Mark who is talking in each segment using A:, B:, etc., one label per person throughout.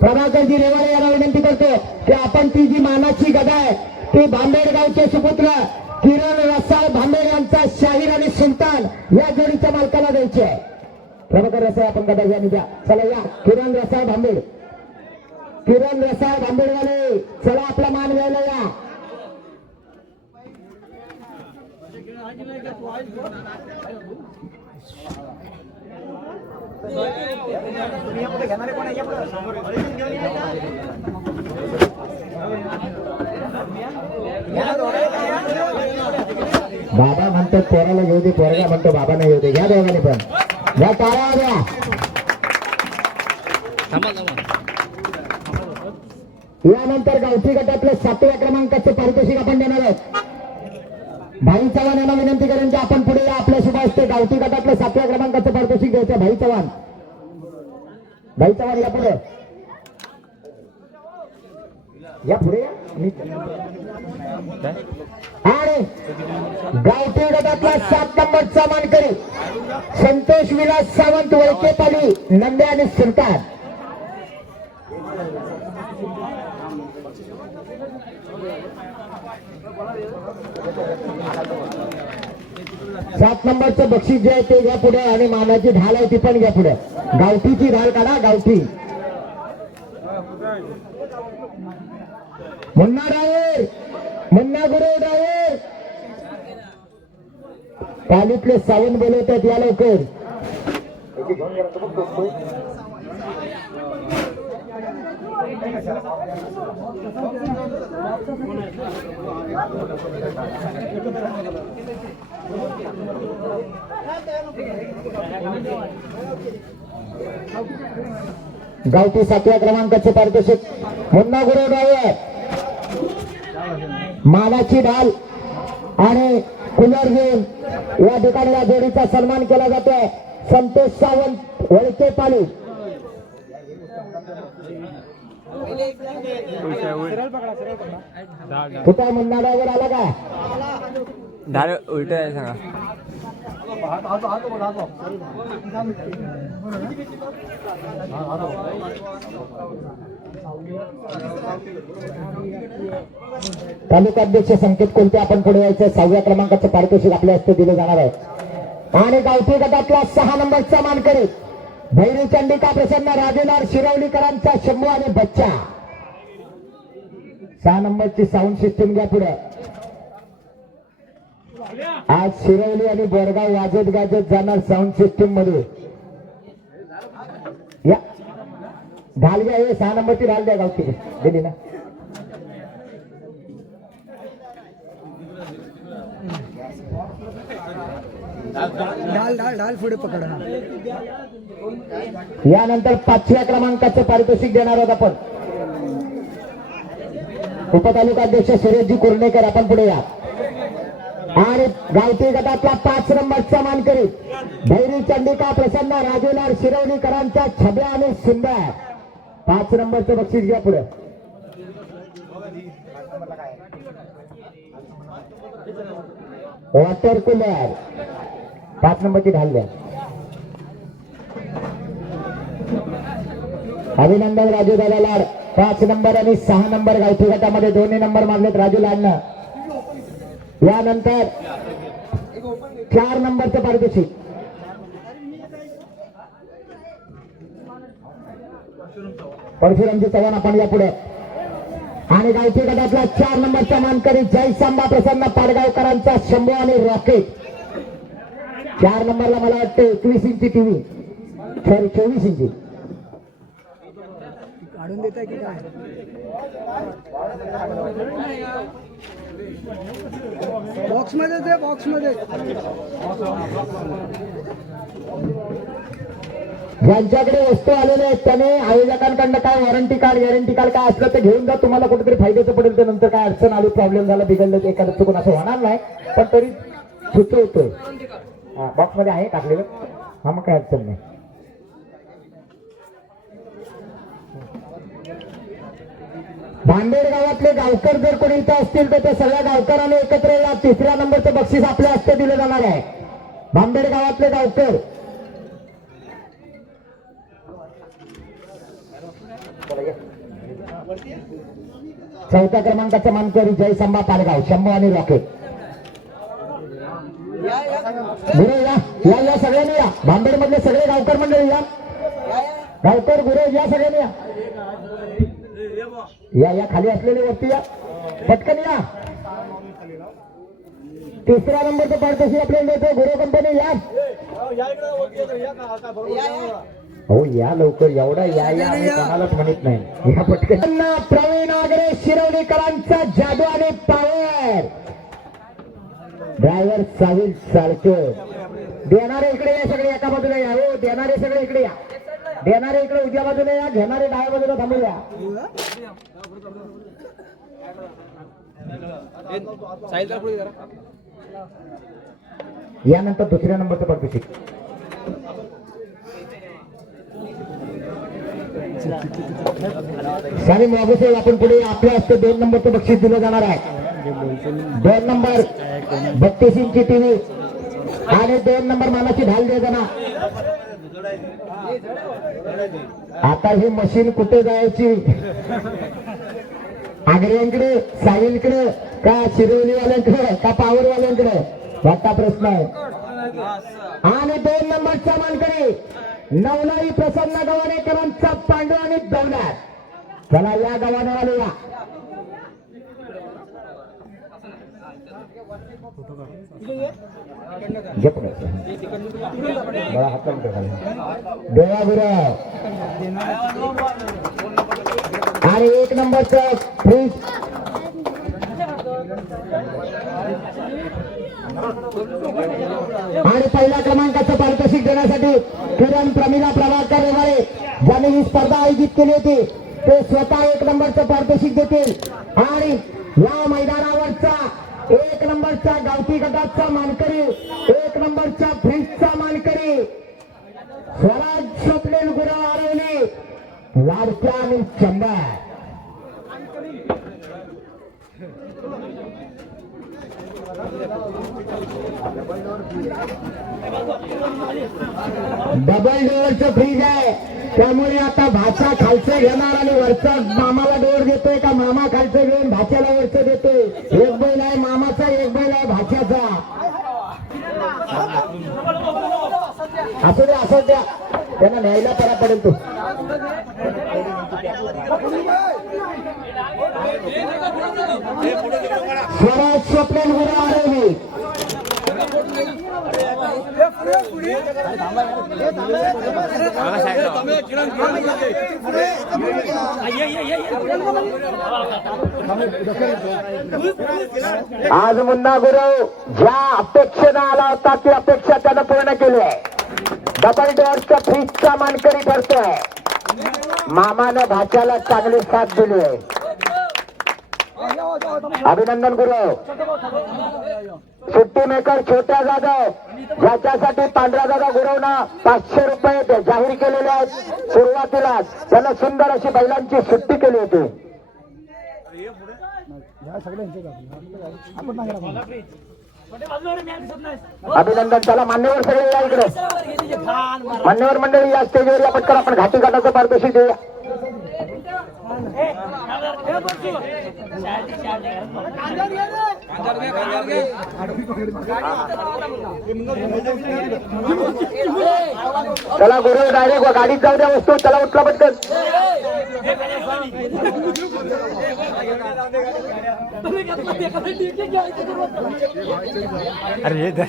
A: प्रभाकरजी रेवाडे यांना विनंती करतो की आपण ती जी मानाची गदा आहे ती भांबेडगावचे सुपुत्र किरण रसाळ भांबेड यांचा शाहीर आणि सुलतान या जोडीच्या मालकाला द्यायची आहे. प्रभाकर रसाळ आपण गदा घ्या. द्या चला या. किरण रसाळ भांबेड. किरण रसाळ भांबेडवाले चला आपला मान घ्यायला या. बाबा म्हणतो पोराला घेऊ दे पोराला म्हणतो बाबा नाही घेऊ दे. घ्या दोघांनी पण. घ्या टाळा द्या यानंतर गावठी गटातलं सातव्या क्रमांकाचे पारितोषिक आपण देणार आहोत. भाई चव्हाण यांना विनंती करेन की आपण पुढे या आपल्या शुभ असते गावठी गटातलं सातव्या क्रमांकाचं पारितोषिक घ्यायचं भाई चव्हाण. भाई चव्हाण या पुढे. या पुढे आणि गावठी गटातला सात नंबरचा मानकरी संतोष विलास सावंत वळकेपाली नंदे आणि सुलतान सात नंबरचं बक्षीस जे आहे ते घ्या पुढे आणि मानाची ढाल आहे ती पण घ्या पुढे. गावठीची ढाल काढा गावठी. मुन्ना ड्रायव्हर मुन्ना गुरु ड्रायव्हर. पालीतले सावंत बोलवतात या लवकर. गावठी सातव्या क्रमांकाचे पारितोषिक मुन्ना गुरु ड्रायव्हर मानाची ढाल आणि कुलर घेऊन या ठिकाणी या जोडीचा सन्मान केला जातोय. संतोष सावंत वळके पाली. कुठं मुन्ना ड्रायव्हर आला का
B: डाळ उलट आहे सांगा.
A: तालुकाध्यक्ष संकेत कोणते आपण पुढे यायचं. सहाव्या क्रमांकाचं पारितोषिक आपल्या हस्ते दिलं जाणार आहे. आणि गावठी गटातला सहा नंबरचा मानकरी. भैरी चंडिका प्रसन्न राजूलाल शिरवलीकरांचा शंभू आणि बच्चा. सहा नंबरची साऊंड सिस्टीम घ्या पुढे. आज शिरवली आणि बोरगाव वाजत गाजत जाणार साऊंड सिस्टीममध्ये. या. ढाल घ्या हे सहा नंबरची ढाल द्या गावची. दिली ना.
C: ढाल ढाल ढाल पुढे पकड.
A: यानंतर पाचव्या क्रमांकाचं पारितोषिक देणार आहोत आपण. उपतालुकाध्यक्ष सुरेशजी कुर्णेकर आपण पुढे या. आणि गावठी गटातला पाच नंबरचा मानकरी भैरी चंडिका प्रसन्न राजूलाल शिरवणीकरांच्या छब्या आणि सुंदर पाच नंबरचं बक्षीस घ्या पुढे. वॉटर कूलर पाच नंबरची घालल्या अभिनंदन राजू दादा लाड. पाच नंबर आणि सहा नंबर गावठी गटामध्ये दोन्ही नंबर मारलेत राजू लाडनं. यानंतर चार नंबरचं पारितोषिक. परशुरामजी चव्हाण आपण या पुढे. आणि गावठी गटातला चार नंबरचा मानकरी जय सांबा प्रसन्न पाडगावकरांचा शंभू आणि रॉकेट. चार नंबरला मला वाटतं एकवीस इंची टीव्ही. सॉरी चोवीस इंची.
C: काढून देत आहे की काय? बॉक्समध्ये दे बॉक्समध्ये
A: ज्यांच्याकडे वस्तू आलेल्या आहेत त्याने आयोजकांकडनं काय वॉरंटी कार्ड गॅरंटी कार्ड काय असलं ते घेऊन जा. तुम्हाला कुठेतरी फायद्याचं पडेल ते नंतर काय अडचण आली प्रॉब्लेम झाला बिघडलं एखादं चुकून असं होणार नाही. पण तरी सुचवतोय. बॉक्समध्ये आहे टाकलेलं हा मग काय अडचण नाही. भांडेर गावातले गावकर जर कोणी इथं असतील तर त्या सगळ्या गावकऱ्यांना एकत्र या. तिसऱ्या नंबरचं बक्षीस आपल्या हस्ते दिलं जाणार आहे. भांडेर गावातले गावकर. चौथ्या क्रमांकाचा मानकरी जय संभा पालगाव शंभू आणि रॉकेट. गुरे या या या सगळ्यांनी या. भांडेर मधले सगळे गावकर मंडळी या. गावकर गुरे या सगळ्यांनी या. या या खाली असलेले वरती या. पटकन या. तिसरा नंबरचं पारदर्शी आपल्याला देतो गुरु कंपनी या. हो या लवकर एवढा या या आम्ही कोणालाच म्हणत नाही. या पटकन. प्रवीण आगरे शिरवलीकरांचा जादू आणि पावर ड्रायव्हर साहिल साळके. देणारे इकडे या सगळे एका बाजूला या. हो देणारे सगळे इकडे या. देणारे इकडे उजव्या बाजूला या घेणारे डाव्या बाजूला थांबू या यानंतर दुसऱ्या नंबरचं पारदर्शी साने बाबूसाहेब आपण पुढे आपल्या हस्ते दोन नंबरचं बक्षीस दिलं जाणार आहे. दोन नंबर बत्तीस इंची टीव्ही आणि दोन नंबर मानाची ढाल दे जाणार आता ही मशीन कुठे जायची? आग्र्यांकडे साहिलकडे का शिरवलीवाल्यांकडे का पावरवाल्यांकडे? मोठा प्रश्न आहे. आणि दोन नंबर मानकरी नवलाई प्रसन्न गव्हाणेकरांचा पांडू आणि दौलत. चला या गव्हाणेवाले या. गुरु आणि एक नंबरचं फ्रीज. आणि पहिल्या क्रमांकाचं पारितोषिक देण्यासाठी किरण प्रमिला प्रभाकर रेवाळे ज्यांनी ही स्पर्धा आयोजित केली होती ते स्वतः एक नंबरचं पारितोषिक देतील. आणि या मैदानावरचा एक नंबरच्या गावठी गटाचा मानकरी एक नंबरच्या फ्रीजचा मानकरी स्वराज स्वप्नील गुरव आरवली लाडक्या आणि चंबा डबल डोअरचं फ्रीज आहे. त्यामुळे आता भाचा खालचं घेणार आणि वरचा मामाला डोर देतोय का? मामा खालचं घेऊन भाच्याला वरचं देतोय. एक बैल आहे मामाचा एक बैल आहे भाच्याचा. असं द्या असं द्या. त्यांना न्यायला परा पडेल तू. स्वराज स्वप्नील गुरु मी आज मुन्ना गुरव ज्या अपेक्षेनं आला होता ती अपेक्षा त्यानं पूर्ण केली आहे. डबल डोअरच्या फ्रीजचा मानकरी करतोय मामानं भाच्याला चांगली साथ दिली आहे. अभिनंदन गुरु। सुट्टी मेकर छोट्या जाधव याच्यासाठी पांढरा दादा गुरवणं पाचशे रुपये जाहीर केलेले आहेत. सुरुवातीला त्याला सुंदर अशी बैलांची सुट्टी केली होती. अभिनंदन त्याला मान्यवर सगळे या इकडे. मान्यवर मंडळी या स्टेजवर या पटकन आपण घाटी घाटाचं पारदर्शी देऊया. चला गुरु डायरेक्ट गाडीत जाऊ द्या वस्तू. चला उठला पटकन.
B: अरे काय?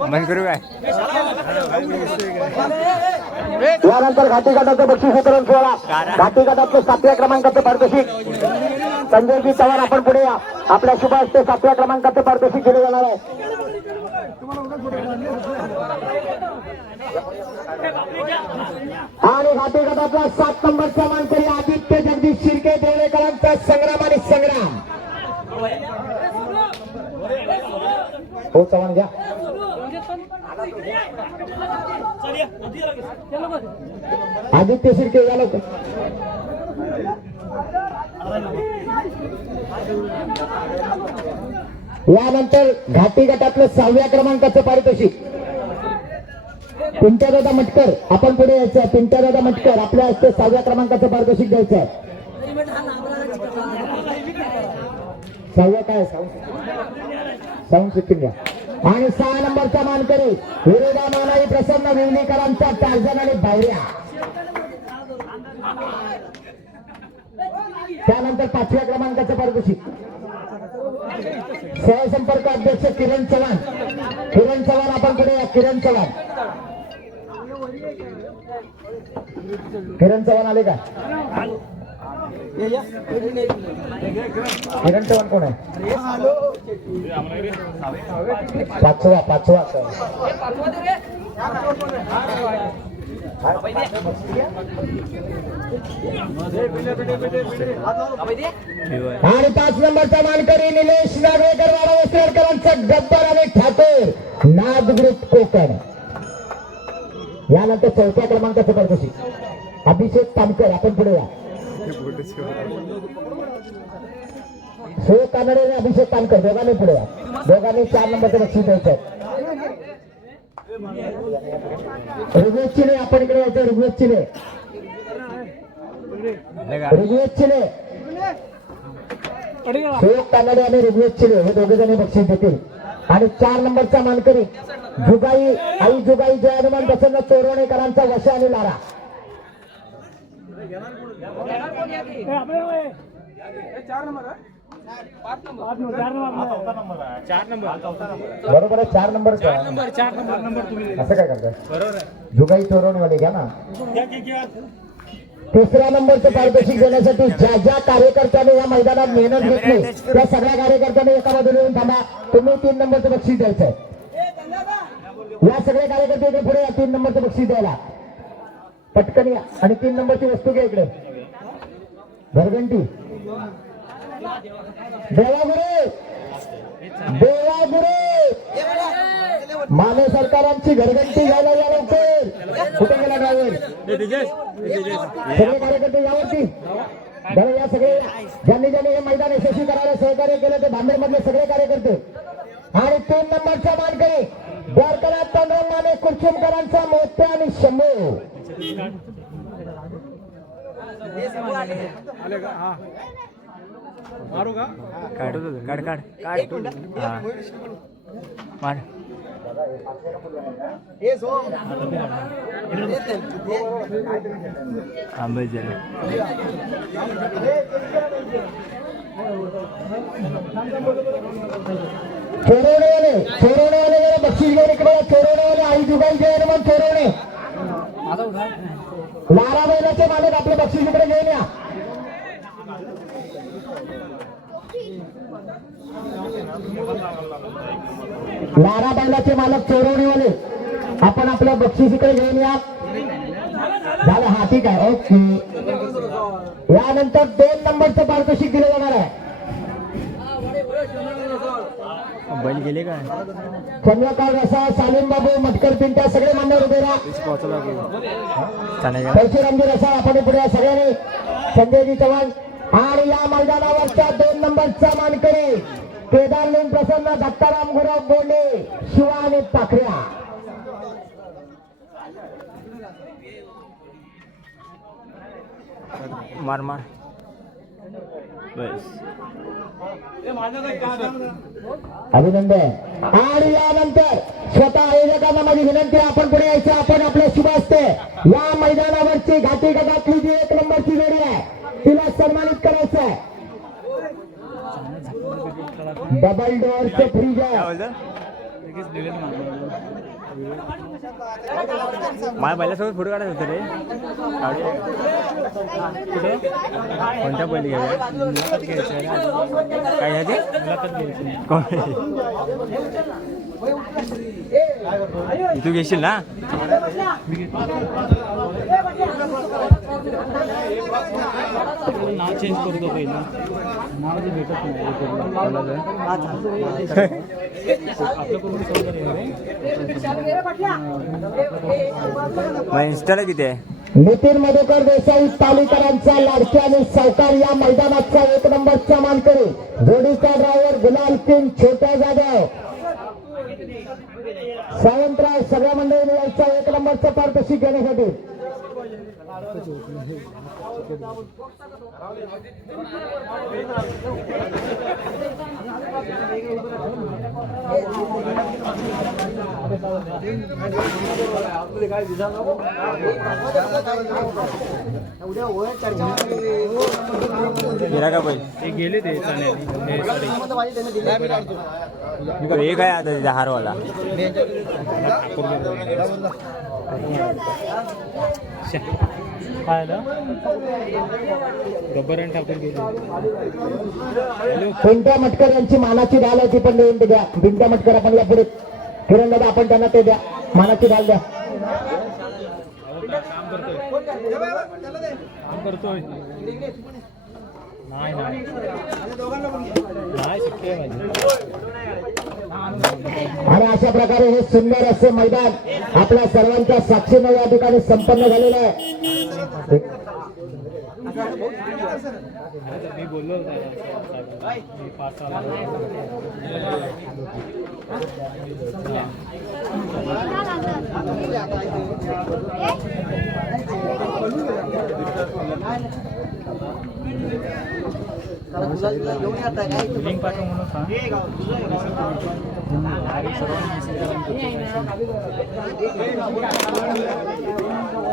B: बंद करू काय?
A: यानंतर घाटी गटाचं बक्षीस वितरण सोहळा. घाटी सातव्या क्रमांकाचं पारितोषिक संजयजी चव्हाण आपण पुढे या. आपल्या शुभ ते सातव्या क्रमांकाचं पारितोषिक दिले जाणार आहे. आणि घाटी गटातला सात नंबरचा मानकरी आदित्य जगदीश शिर्के देवळेकरांचा संग्राम आणि संग्राम. हो चव्हाण घ्या. आदित्य शिर्के या लवकर. यानंतर घाटी गटातलं सहाव्या क्रमांकाचं पारितोषिक. पिंट्या दादा मटकर आपण पुढे यायचं. पिंट्या दादा मटकर आपल्या हस्ते सहाव्या क्रमांकाचं पारितोषिक द्यायचं आहे. सहाव्या काय? साऊंड सिस्टीम घ्या. आणि सहा नंबरचा मानकरी विरोधा मानाई प्रसन्न विवणीकरांचा टार्जन आणि बावऱ्या त्यानंतर पाचव्या क्रमांकाचं पारितोषिक. सहसंपर्क अध्यक्ष किरण चव्हाण. किरण चव्हाण आपण कडे या किरण चव्हाण. किरण चव्हाण आले का? किरण कोण आहे पाचवा पाचवा. आणि पाच नंबरचा मानकरी निलेश नागवेकर वाडा वस्त्रकरांचा गब्बर आणि ठाकूर नाद ग्रुप कोकण यानंतर चौथ्या क्रमांकाचं परदेशी अभिषेक तामकर आपण पुढे या हे कानडे अभिषेक तामकर दोघांनी पुढे दोघांनी चार नंबरचं बक्षीस द्यायचं आहे. ऋग्वेद चिले आपण इकडे यायचं ऋग्वेद चिले. ऋग्वेद चिले. सुयोग कानडे आणि ऋग्वेद चिले हे दोघे जणी बक्षीस देतील. आणि चार नंबरचा मानकरी जुगाई आई जुगाई जय हनुमान प्रसन्न चोरवणेकरांचा वशा आणि लारा. बरोबर आहे चार नंबर असं काय करताय? जुगाई चोरवणेवाले घ्या ना. तिसऱ्या नंबरचं पारितोषिक देण्यासाठी ज्या ज्या कार्यकर्त्यांनी या मैदानात मेहनत घेतली त्या सगळ्या कार्यकर्त्यांनी एका बाजूला येऊन थांबा. तुम्ही तीन नंबरचं बक्षीस द्यायचंय. या सगळ्या कार्यकर्ते पुढे या तीन नंबरचं बक्षीस द्यायला. पटकन या. आणि तीन नंबरची वस्तू घ्या इकडे. घरघंटी. देवागुरे देवागुरे माने सरकारांची घरघंटी घ्यायला या लवकर. कुठे गेला ड्रायव्हर सगळे कार्यकर्ते यावरती. बरं या सगळे. ज्यांनी ज्यांनी हे मैदान यशस्वी करायला सहकार्य केलं ते भांडेर मधले सगळे कार्यकर्ते. आणि तीन नंबरचा मानकरी द्वारकनाथ पांडुरंग माने कुरचुमकरांचा मोत्या आणि शंभू.
B: काढ काढ काढ काढ हा. मार आंबे जरा
A: चोरवणेवाले चोरवणेवाले जरा बक्षीस घेऊन इकडे आई जुगाई जय हनुमान लारा बैलाचे मालक आपले बक्षीस इकडे घेऊन या. लारा बैलाचे मालक चोरवणीवाले आपण आपलं बक्षीस इकडे घेऊन या. झालं हा ठीक आहे. ओके. यानंतर दोन नंबरचं पारितोषिक दिलं जाणार आहे.
B: बैल गेले का?
A: चंद्रकांत रसा सालीम बाबू मटकर पिंट्या सगळे मान्यवर उभे राहा परशुरामजी रसा आपण पुढे सगळ्यांनी. संजयजी चव्हाण. आणि या मैदानावरच्या दोन नंबरचा मानकरी केदारलिंग प्रसन्न दत्ताराम गुराव बोंडे शिवा आणि पाखऱ्या.
B: मार मार. बस.
A: अभिनंदन. आणि यानंतर स्वतः आयोजकांना माझी विनंती आपण पुढे यायचं आपण आपल्या शुभ असते या मैदानावरची घाटी गटातली जी एक नंबरची जोडी आहे. तिला सन्मानित करायचं आहे. डबल डोअरचं फ्रीज आहे
B: माझ्या बैलासोबत फोटो काढायचा होता रे. काढू. कुठे? कोणत्या बैल घ्यायचा काय घ्यायचे कोण? तू घेशील ना?
D: नाव चेंज करतो पहिलं. नाव जे भेटत नाही
B: इंस्टाला किती आहे?
A: नितीन मधुकर देसाई तालीकरांचा लाडक्या आणि सावकार या मैदानाचा एक नंबरचा मानकरी जोडीचा ड्रायव्हर गुलाल किंग छोट्या जाधव सावंतराव सगळ्या मंडळीने यायचा. एक नंबरचं पारदर्शी घेण्यासाठी.
B: गिरा का पहिले
D: ते गेले ते चाण्याने हे
B: आहे आता त्याचा हारवाला?
D: काय गब्बर ठाकूर गेले.
A: मटकर यांची मानाची डाल आहे ती पण लिहून द्या. बिंट्या मटकर आपण या पुढे किरण दादा आपण त्यांना ते द्या. मानाची डाल द्या.
D: काम करतोय. काम करतोय. नाही
A: आणि अशा प्रकारे हे सुंदर असे मैदान आपल्या सर्वांच्या साक्षीने या ठिकाणी संपन्न झालेलं आहे.
D: मी बोललो पाच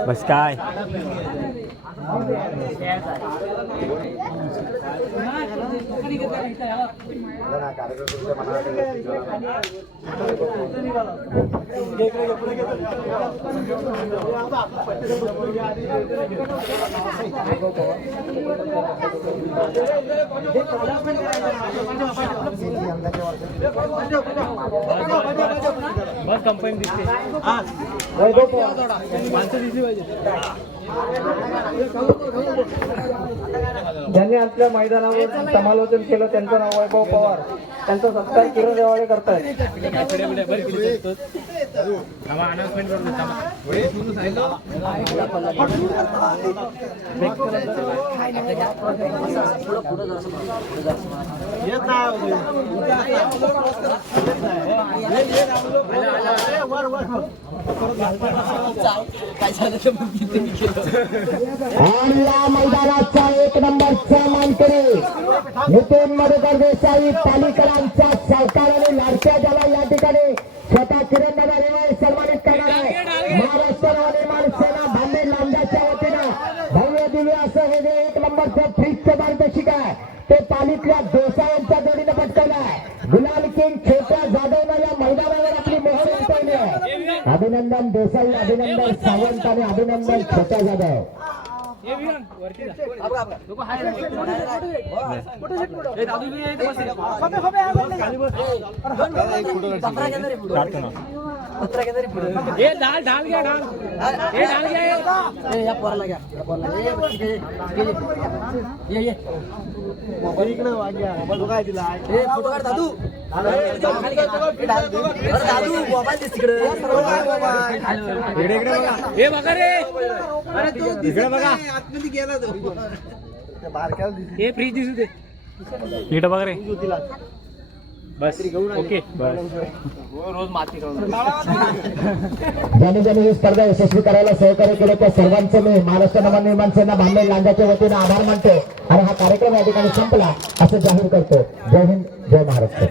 B: बस काय?
D: बस कंपनी दिसते. माणसं दिसली पाहिजे.
C: ज्यांनी आपल्या मैदानावर समालोचन केलं त्यांचं नाव वैभव पवार. त्यांचा सत्कार किरण देवाळे करतायत.
A: आणि या मैदानाचा एक नंबरचा मानकरी नितीन मधुकर देसाई पालिकरांच्या सावकार लाडक्या झाला या ठिकाणी स्वतः किरणदादा रेवाळे सर्व ते पालिकल्या देसायांच्या जोडीनं पटकवलं आहे गुलाल किंग छोट्या जाधवनं या मैदानावर आपली मोहर उमटवली आहे अभिनंदन देसाई अभिनंदन सावंत आणि अभिनंदन छोट्या जाधव
B: काढतो ना
D: ए डाल डाल घ्या डाल। घ्या.
C: या। पोराला घ्या या पोराला घ्या. ये, ये, ये. ये. ये मोबाईल इकडे वाग्या मोबाईल ए फोटो काढ दादू. दादू. मोबाईल दिस तिकडे.
B: इकडे इकडे बघा.
D: ए बघा रे.
B: इकडे बघा.
D: ए फ्रीज दिसू दे.
B: इकडे बघा रे.
D: बस. ओके बस. रोज माती
A: ज्यांनी ज्यांनी ही स्पर्धा यशस्वी करायला सहकार्य केलं. त्या सर्वांचं मी महाराष्ट्र नवनिर्माण सेना भांडे लांजाच्या वतीनं आभार मानतो. आणि हा कार्यक्रम या ठिकाणी संपला असं जाहीर करतो. जय हिंद जय महाराष्ट्र.